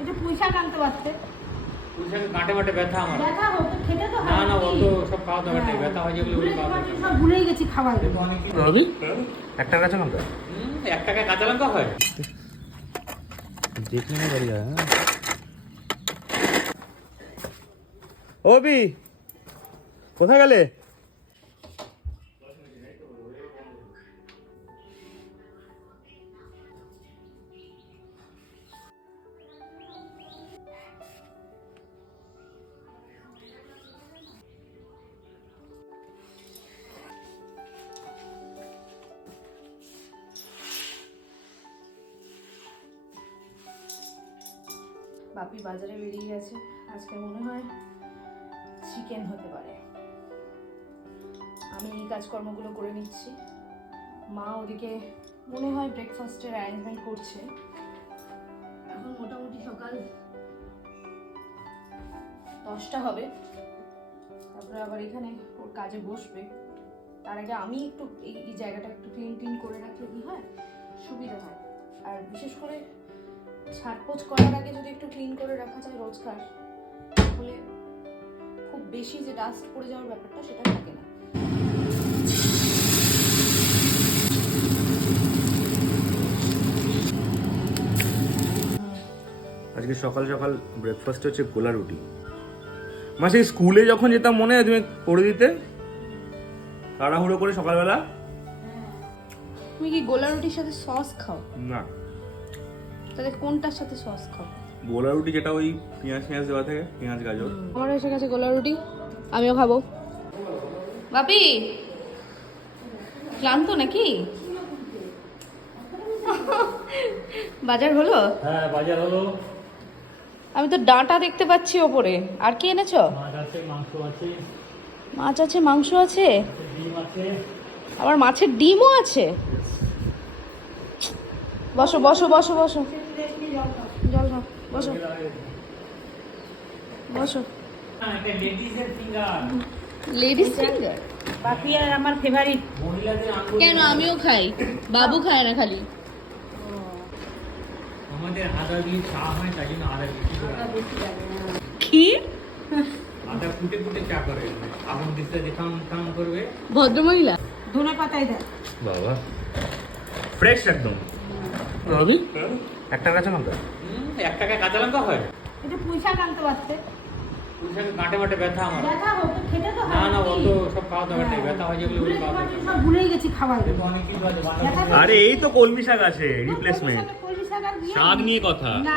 এটা পয়সা আনতে পারতে। পুঁইশাকে গাঁটে মাঠে ব্যথা আমার। ব্যথা হতো, খেতে তো না হয় না, নাকি? অত সব খাওয়া দাওয়া নেই, ব্যথা হয় যেগুলো ওগুলো খাওয়া দাওয়া। সব ভুলেই গেছি খাবার। রবি 1 টাকা কাঁচা লঙ্কা 1 টাকায় কাঁচা লঙ্কা হয়? देखने में बढ़िया है। ओबी কোথায় গেলে? বাপি বাজারে বেরিয়ে গেছে, আজকে মনে হয় চিকেন হতে পারে। আমি এই কাজকর্মগুলো করে নিচ্ছি, মা ওদিকে মনে হয় ব্রেকফাস্টের অ্যারেঞ্জমেন্ট করছে। এখন মোটামুটি সকাল 10টা হবে, তারপরে আবার এখানে ওর কাজে বসবে। তার আগে আমি একটু এই জায়গাটা একটু ক্লিন করে রাখলে কি হয়, সুবিধা হয়। আর বিশেষ করে ঝাড়পোছ করার আগে যদি একটু ক্লিন করে রাখা যায় রোজকার, তাহলে খুব বেশি যে ডাস্ট পড়ে যাওয়ার ব্যাপারটা সেটা থাকে না। আজকে সকাল সকাল ব্রেকফাস্ট হচ্ছে গোলা রুটি। মাসে স্কুলে যখন যেতাম মনে হয় তুমি করে দিতে তাড়াহুড়ো করে সকালবেলা। তুমি কি গোলা রুটির সাথে সস খাও? না, তাহলে কোনটার সাথে সস খাও? গোলা রুটি যেটা ওই পেঁয়াজ দেওয়া থাকে, পেঁয়াজ গাজর। আমার এসে গেছে গোলা রুটি, আমিও খাবো। বাপি ক্লান্ত নাকি? বাজার হলো? হ্যাঁ বাজার হলো। আমি তো ডাঁটা দেখতে পাচ্ছি ওপরে। আর কি এনেছো? মাছ আছে, মাংস আছে, মাছ আছে, মাংস আছে, ডিম আছে। আবার মাছের ডিমও আছে। বসো বসো বসো বসো, জল খাও, বসো বসো। একটা লেডিজের ফিঙ্গার, লেডিস ফিঙ্গার বাপি আর আমার ফেভারিট। মহিলাদের আঙ্গুল। কেন? আমিও খাই, বাবু খায় না খালি। আমাদের আদা দিয়ে চা হয়, তাই জন্য আদা বেশি করে কি আদা ফুটে ফুটে চা করে, আগুন দিতে দেখাম কাম করবে। ভদ্রমহিলা। ধনে পাতায় দেয়। বাবা ফ্রেশ একদম। রবি 1 টাকা কাঁচা লঙ্কা 1 টাকায় কাঁচা লঙ্কা হয়? এটা পয়সা আনতে পারতে। পুঁইশাকে গাঁটে মাঠে ব্যথা আমার। ব্যথা হতো, খেতে তো না হয় না, নাকি? অত সব খাওয়া দাওয়া নেই, ব্যথা হয় যেগুলো ওগুলো খাওয়া দাওয়া। সব ভুলেই গেছি খাবার। দেখো অনেক কিছু আছে, বাঁধাকপি ব্যথা আছে। আরে এই তো কলমি শাক আছে রিপ্লেসমেন্ট। কলমি শাক আর দিয়ে শাক নিয়ে কথা। না,